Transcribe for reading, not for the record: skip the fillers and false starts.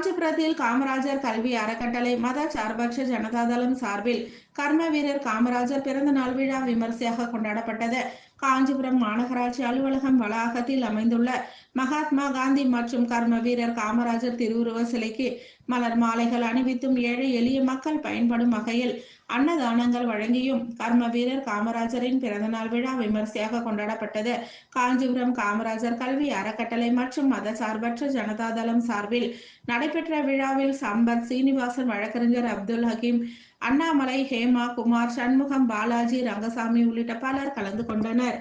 காஞ்சிபுரத்தில் காமராஜர் கல்வி அறக்கட்டளை மத சார்பற்ற ஜனதாதளம் சார்பில் கர்ம வீரர் காமராஜர் பிறந்த நாள் விழா விமர்சையாக கொண்டாடப்பட்டது. காஞ்சிபுரம் மாநகராட்சி அலுவலகம் வளாகத்தில் அமைந்துள்ள மகாத்மா காந்தி மற்றும் கர்ம வீரர் காமராஜர் திருவுருவ சிலைக்கு மலர் மாலைகள் அணிவித்தும் ஏழை எளிய மக்கள் பயன்படும் வகையில் அன்னதானங்கள் வழங்கியும் கர்ம வீரர் காமராஜரின் பிறந்தநாள் விழா விமர்சையாக கொண்டாடப்பட்டது. காஞ்சிபுரம் காமராஜர் கல்வி அறக்கட்டளை மற்றும் மத சார்பற்ற ஜனதாதளம் சார்பில் நடைபெற்ற விழாவில் சம்பத், சீனிவாசன், வழக்கறிஞர் அப்துல் ஹக்கீம், அண்ணாமலை, ஹேமா, குமார், சண்முகம், பாலாஜி, ரங்கசாமி உள்ளிட்ட பலர் கலந்து கொண்டனர்.